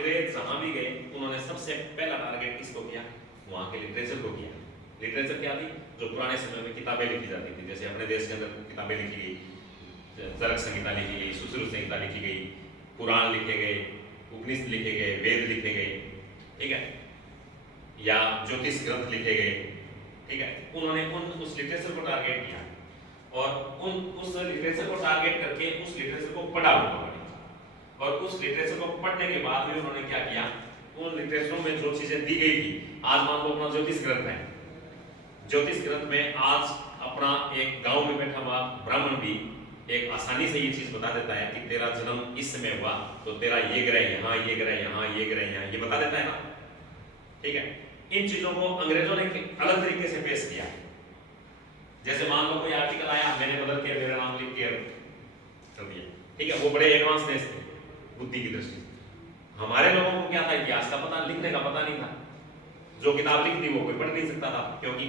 अंग्रेज जहां भी गए उन्होंने सबसे पहला टारगेट किसको किया? वहां के लिटरेचर को किया। लिटरेचर क्या थी? जो पुराने समय में किताबें लिखी जाती थी, जैसे अपने देश के अंदर किताबें लिखी गई, चरक संहिता लिखी गई, सुश्रुत संहिता लिखी गई, पुराण लिखे गए, उपनिषद लिखे गए, वेद लिखे गए, ठीक है, या ज्योतिष ग्रंथ लिखे गए, ठीक है। उन्होंने उस लिटरेचर को टारगेट किया और उस लिटरेचर को टारगेट करके उस लिटरेचर को पढ़ा लोगों ने, और उस लिटरेचर को पढ़ने के बाद भी उन्होंने क्या किया? उन लिटरेचरों में जो चीजें दी गई थी, आज मान लो अपना ज्योतिष ग्रंथ है, ज्योतिष ग्रंथ में आज अपना एक गांव में बैठा हुआ ब्राह्मण भी एक आसानी से ये चीज बता देता है कि तेरा जन्म इस समय हुआ तो तेरा ये ग्रह यहाँ, ये ग्रह यहाँ, ये ग्रह यहाँ, ये बता देता है ना, ठीक है। इन चीजों को अंग्रेजों ने अलग तरीके से पेश किया। जैसे मान लो कोई आर्टिकल आया, मैंने बदल के मेरा नाम लिख के कर दिया, ठीक है, वो बड़े एडवांसनेस थे बुद्धि की दृष्टि। हमारे लोगों को क्या था? इतिहास का पता, लिखने का पता नहीं था। जो किताब लिखी थी वो कोई पढ़ नहीं सकता था, क्योंकि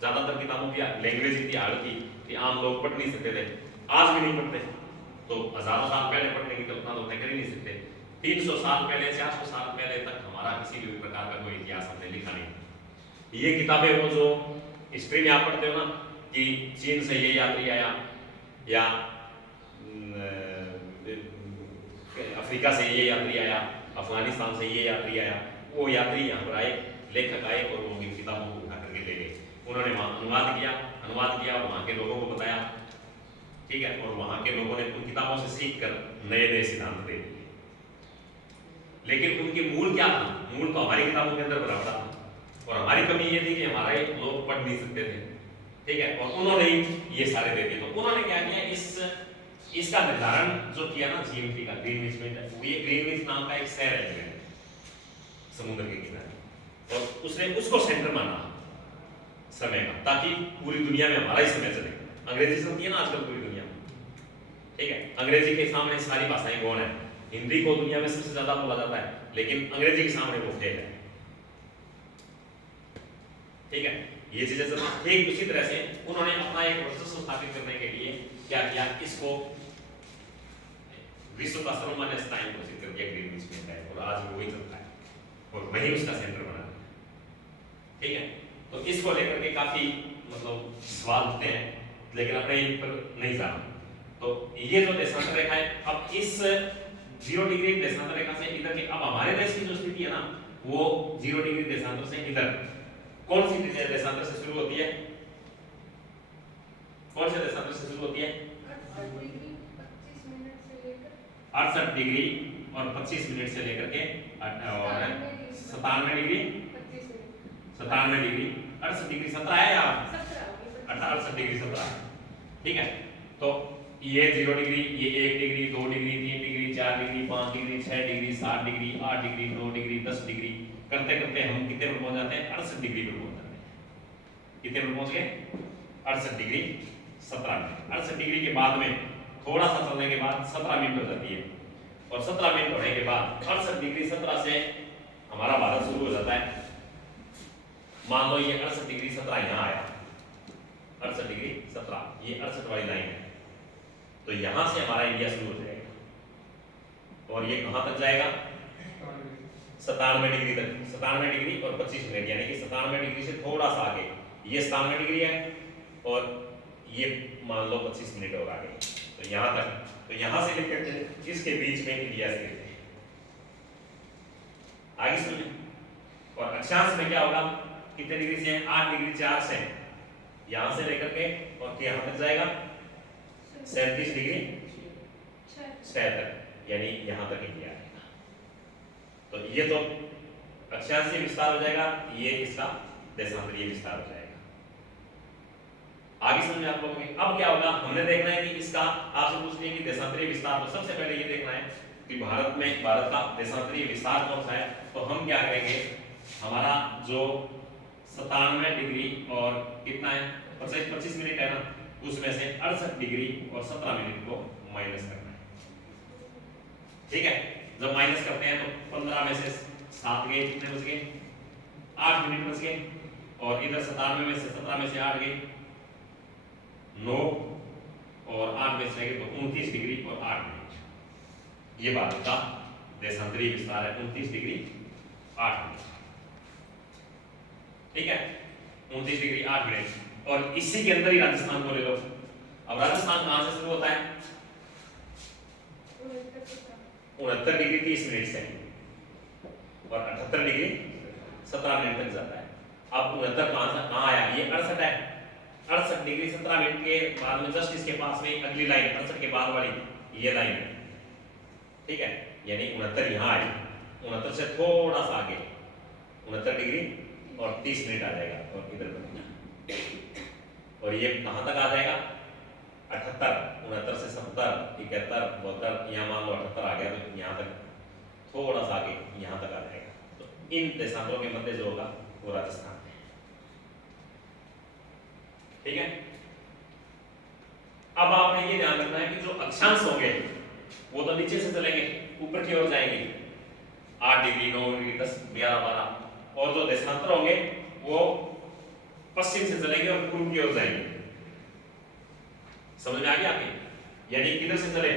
ज्यादातर किताबों की लैंग्वेज इतनी हार्ड थी कि आम लोग पढ़ नहीं सकते थे। आज भी नहीं पढ़ते, तो हजारों साल पहले पढ़ने की कल्पना तो कर ही नहीं सकते। 300 साल पहले, 400 साल पहले तक हमारा किसी भी प्रकार का कोई इतिहास हमने लिखा नहीं। ये किताबें वो जो हिस्ट्री में आप पढ़ते हो ना कि चीन से ये यात्री आया, या अफ्रीका से ये यात्री आया, अफगानिस्तान से ये यात्री आया, वो यात्री यहाँ पर आए, लेखक आए और वो इन किताबों को उठा करके ले गए। उन्होंने वहाँ अनुवाद किया, वहाँ के लोगों को बताया, ठीक है, और वहाँ के लोगों ने उन किताबों से सीख कर नए नए सिद्धांत दे दिए। लेकिन उनकी मूल क्या था? मूल तो हमारी किताबों के अंदर बराबर था, और हमारी कमी ये थी कि हमारे लोग पढ़ नहीं सकते थे, ठीक है, और उन्होंने ये सारे दे दिए। तो उन्होंने क्या किया? इसका निर्धारण जो किया ना जीएमटी का, ग्रीनविच में, ये ग्रीनविच नाम का एक शहर है समुद्र के किनारे, और उसने उसको सेंटर माना समय का, ताकि पूरी दुनिया में हमारा ही समय चले। अंग्रेजी चलती है ना आजकल पूरी दुनिया में, ठीक है, अंग्रेजी के सामने सारी भाषाएं गौण है। हिंदी को दुनिया में सबसे ज्यादा बोला जाता है, लेकिन अंग्रेजी के सामने वो फेल है, ठीक है। ये चीजें ठीक उसी तरह से उन्होंने अपना एक वर्चस्व स्थापित करने के लिए क्या किया? इसको विश्व का सर्वमान्य स्थान घोषित कर दिया ग्रीनविच में है, और आज वो वही चलता है और वही उसका सेंटर बना है, ठीक है। तो इसको लेकर के काफी मतलब सवाल उठते हैं, लेकिन अपने इन पर नहीं जाना। तो ये जो देशांतर रेखा है, अब इस 0 डिग्री देशांतर रेखा से इधर के, अब हमारे देश की जो स्थिति है ना, वो 0 डिग्री देशांतर से इधर कौन सी देशांतर से शुरू होती है? कौन से देशांतर से शुरू होती है? 68 डिग्री और 25 मिनट से लेकर के 97 डिग्री 97 डिग्री 68 डिग्री 17 है या 68 डिग्री 17, ठीक है। तो ये 0 डिग्री, ये 1 degree, 2 degree, 3 degree, 4 degree, 5 degree, 6 degree, 7 degree, 8 degree, 9 degree, 10 degree, करते करते हम कितने पर पहुंच जाते हैं? 68 डिग्री पर पहुंच जाते हैं। कितने पर पहुंच गए? 68 डिग्री 17 मिनट। 68 डिग्री के बाद में थोड़ा सा चलने के बाद 17 मिनट हो जाती है, और 17 मिनट होने के बाद 68 डिग्री 17 से हमारा भारत शुरू हो जाता है। मान लो ये 68 डिग्री 17 यहाँ आया, 68 डिग्री 17, ये 68 वाली लाइन है, तो यहां से हमारा इंडिया शुरू हो जाएगा, और ये कहां तक जाएगा? 97 डिग्री तक। 97 डिग्री और 25 मिनट, यानी कि 97 डिग्री से थोड़ा सा आगे ये 97 डिग्री है, और ये मान लो 25 मिनट और आगे, तो यहां तक। तो यहां से लेकर इसके बीच में इंडिया स्थित है। आगे सुनिए, और अक्षांश में क्या होगा? कितने डिग्री से? 8 डिग्री 4 से यहां से लेकर के और यहां तक जाएगा 37 डिग्री 6 तक, यानी यहां तक इंडिया आएगा। तो ये तो अक्षांशीय विस्तार हो जाएगा, ये इसका देशांतरीय विस्तार हो जाएगा। आगे समझ आप लोगों को। अब क्या होगा? हमने देखना है कि इसका आपसे पूछ लिया कि देशांतरीय विस्तार, तो सबसे पहले ये देखना है कि भारत का देशांतरीय विस्तार कौन सा है। तो हम क्या करेंगे, हमारा जो 97 डिग्री और कितना है 25 मिनट है ना, उसमें से 68 डिग्री और 17 मिनट को माइनस करना है, ठीक है। जब माइनस करते हैं तो 15 में से 7 गए, कितने बच गए? 8 मिनट बच गए, और इधर 97 में से 17 में से 8 गए 9, और 8 में से तो 29 डिग्री और 8 मिनट। ये भारत का देशांतरीय विस्तार है 29 डिग्री 8 मिनट। ठीक है, 29 डिग्री 8 मिनट। और इसी के अंदर ही राजस्थान को ले लो। अब राजस्थान कहां से शुरू होता है? 69 डिग्री 30 मिनट से और 78 डिग्री 17 मिनट तक जाता है। अब 69 कहां आया? ये 68 है। 68 डिग्री 17 मिनट के बाद में जस्ट इसके पास में अगली लाइन 68 के बाद वाली ये लाइन है। ठीक है, यानी 69 यहाँ आई, 69 से थोड़ा सा आगे 69 डिग्री और 30 मिनट आ जाएगा और इधर और ये कहां तक आ जाएगा? 78, 69 से 70, 71, 72, यहाँ मान लो 78 आ गया तो यहाँ तक थोड़ा सा आगे यहाँ तक आ जाएगा। तो इन देशांतरों के मध्य जो होगा वो राजस्थान है। ठीक है, अब आपने ये ध्यान रखना है कि जो अक्षांश होंगे वो तो नीचे से चलेंगे, ऊपर की ओर जाएंगे 8 डिग्री 9 डिग्री 10 11 12, और जो देशांतर होंगे वो पश्चिम से चलेंगे और पूर्व की ओर जाएंगे। समझ में आ गया आपके? यानी किधर से चले?